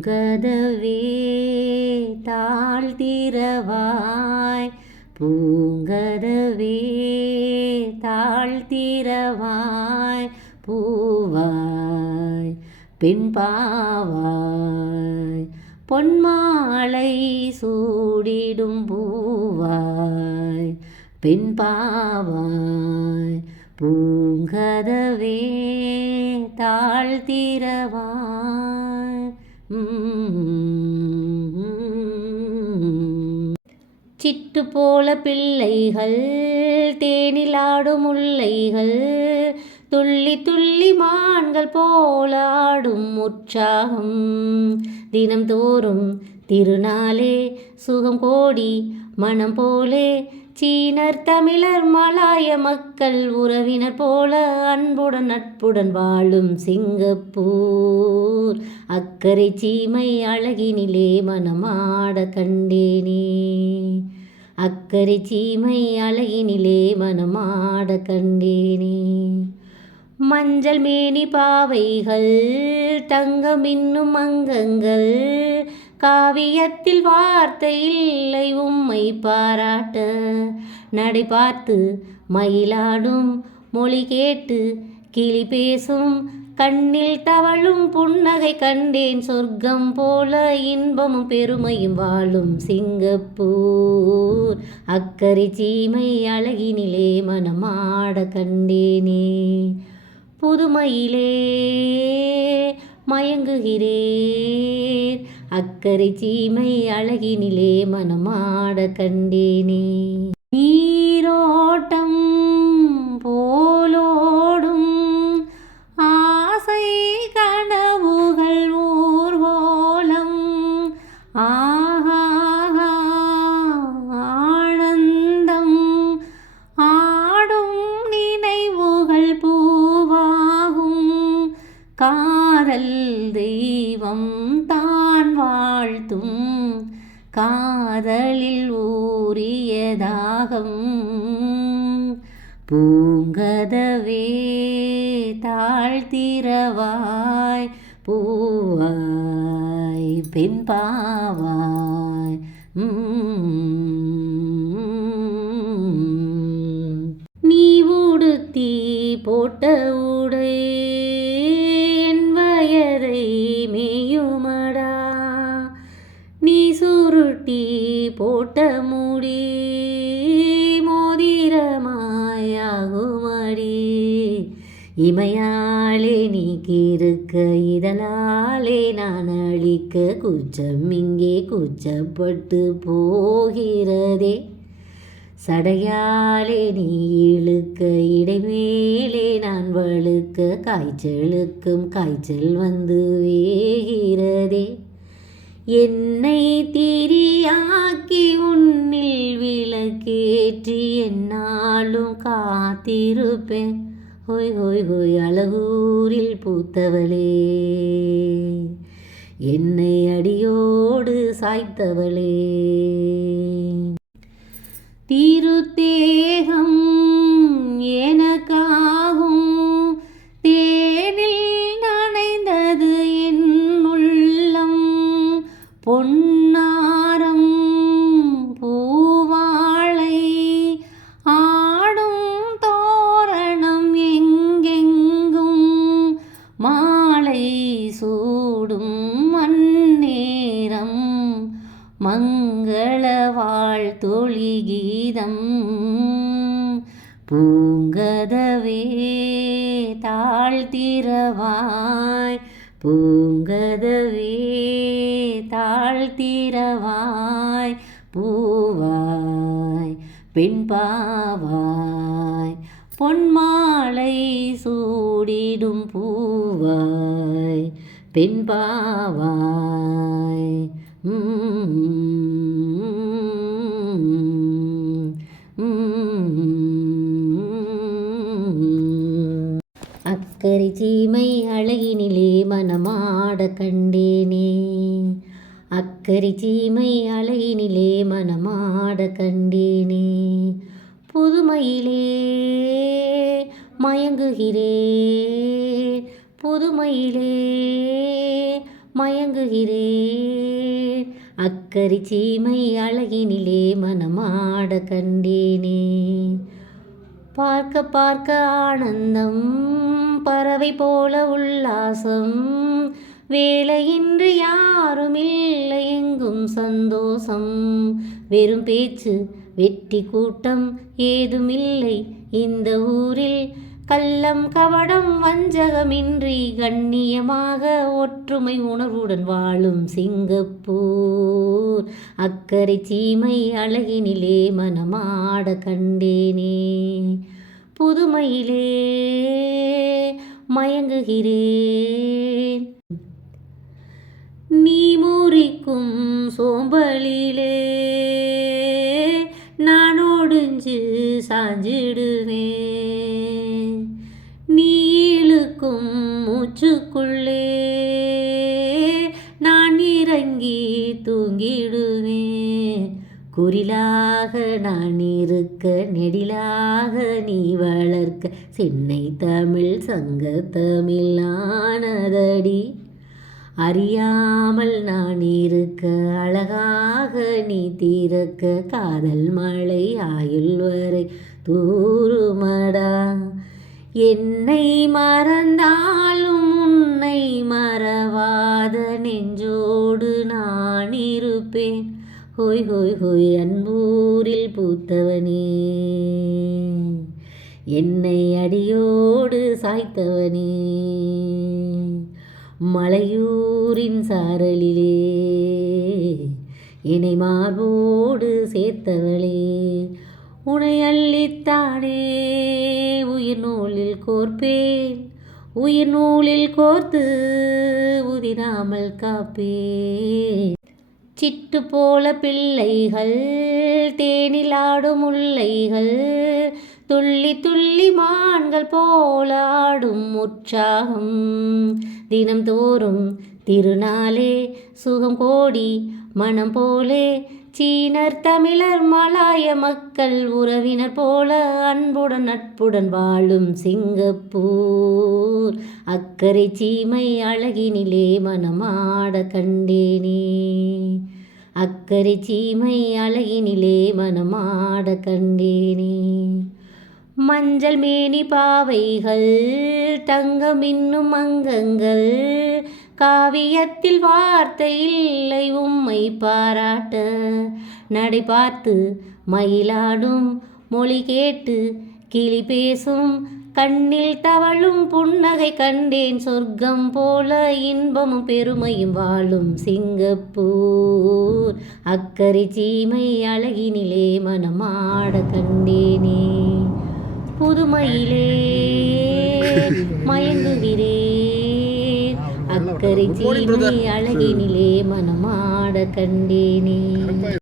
பூங்கதவே தாழ்த்திரவாய் பூங்கதவே தாழ்த்திரவாய் பூவாய் பின்பாவாய் பொன்மாலை சூடிடும் பூவாய் பின்பாவாய் பூங்கதவே தாழ்த்திரவாய். சிட்டு போல பிள்ளைகள் தேனிலாடும் முல்லைகள் துள்ளி துள்ளி மான்கள் போல ஆடும் உற்சாகம். தினம் தோறும் திருநாளே சுகம் கோடி மனம் போலே சீனர் தமிழர் மலாய மக்கள் உறவினர் போல அன்புடன் நட்புடன் வாழும் சிங்கப்பூர். அக்கறை சீமை அழகினிலே மனமாட கண்டேனே. அக்கறை சீமை அழகினிலே மனமாட கண்டேனே. மஞ்சள் மேனி பாவைகள் தங்கம் இன்னும் அங்கங்கள் காவியத்தில் வார்த்தை இல்லை உம்மை பாராட்ட நடை பார்த்து மயிலாடும் மொழி கேட்டு கிளி பேசும் கண்ணில் தவழும் புன்னகை கண்டேன். சொர்க்கம் போல இன்பமும் பெருமையும் வாழும் சிங்கப்பூர். அக்கறை சீமை அழகினிலே மனமாட கண்டேனே புதுமையிலே மயங்குகிறேன் அக்கறை சீமை அழகினிலே மனமாட கண்டேனே. நீரோட்ட தாகம் பூங்கதவே தாழ்த்திரவாய் பூவாய் பெண் இமையாலே நீ கிறுக்க இதழாலே நான் அழிக்க குச்சம் இங்கே குச்சப்பட்டு போகிறதே. சடையாலே நீ இழுக்க இடைமேலே நான் வழுக்க காய்ச்சலுக்கும் காய்ச்சல் வந்து வேகிறதே. என்னை திரியாக்கி உன்னில் விளக்கேற்றி என்னாலும் காத்திருப்பேன். ஹோய் ஹோய் ஹோய் அழகூரில் பூத்தவளே. என்னை அடியோடு சாய்த்தவளே. திருத்தேகம் மங்கள வாழ்த்தொழி கீதம். பூங்கதவே தாழ்த்திரவாய் பூங்கதவே தாழ்த்திரவாய் பூவாய் பின்பாவாய் பொன்மாலை சூடிடும் பூவாய். பெண்பாவாய் அக்கறை சீமை அழகினிலே மனமாட கண்டேனே. அக்கறை சீமை அழகினிலே மனமாட கண்டேனே. புதுமையிலே மயங்குகிறேன். புதுமையிலே மயங்குகிறேன். அக்கரி சீமை அழகினிலே மனமாட கண்டேனே. பார்க்க பார்க்க ஆனந்தம் பறவை போல உல்லாசம். வேலையின்றி யாரும் இல்லை எங்கும் சந்தோஷம். வெறும் பேச்சு வெட்டி கூட்டம் ஏதுமில்லை. இந்த ஊரில் கள்ளம் கவடம் வஞ்சகமின்றி கண்ணியமாக ஒற்றுமை உணர்வுடன் வாழும் சிங்கப்பூர். அக்கறை சீமை அழகினிலே மனமாட கண்டேனே. புதுமையிலே மயங்குகிறேன். நீ முறிக்கும் சோம்பலிலே நான் ஒடுஞ்சு சாஞ்சிடு குரிலாக குறிலாக நான் இருக்க நெடிலாக நீ வளர்க்க சென்னை தமிழ் சங்க தமிழானதடி அறியாமல் நான் இருக்க அழகாக நீ தீரக்க காதல் மழை ஆயுள் வரை தூருமடா. என்னை மறந்தாலும் உன்னை மறவாத நெஞ்சோடு நான் இருப்பேன். ஹோய் ஹோய் ஹோய் அன்பூரில் பூத்தவனே. என்னை அடியோடு சாய்த்தவனே. மலையூரின் சாரலிலே என்னை மார்போடு சேர்த்தவளே. உனை அள்ளித்தானே உயிர் நூலில் கோர்ப்பேன். உயிர் நூலில் கோர்த்து உதிராமல் காப்பேன். சிட்டு போல பிள்ளைகள் தேனிலாடும் முல்லைகள் துள்ளி துள்ளி மான்கள் போல ஆடும் உற்சாகம். தினம்தோறும் திருநாளே சுகம் கோடி மனம் போலே சீனர் தமிழர் மலாய மக்கள் உறவினர் போல அன்புடன் நட்புடன் வாழும் சிங்கப்பூர். அக்கறை சீமை அழகினிலே மனமாட கண்டேனே. அக்கறை சீமை அழகினிலே மனமாட கண்டேனே. மஞ்சள் மேனி பாவைகள் தங்கம் இன்னும் அங்கங்கள் காவியத்தில் வார்த்தை இல்லை உம்மை பாராட்ட நடை பார்த்து மயிலாடும் மொழி கேட்டு கிளி பேசும் கண்ணில் தவழும் புன்னகை கண்டேன் சொர்க்கம் போல இன்பமும் பெருமையும் வாழும் சிங்கப்பூர். அக்கறை சீமை அழகினிலே மனமாட கண்டேனே புதுமையிலே மயங்குகிறேன். அக்கறை சீமை அழகினிலே மனமாட கண்டேனே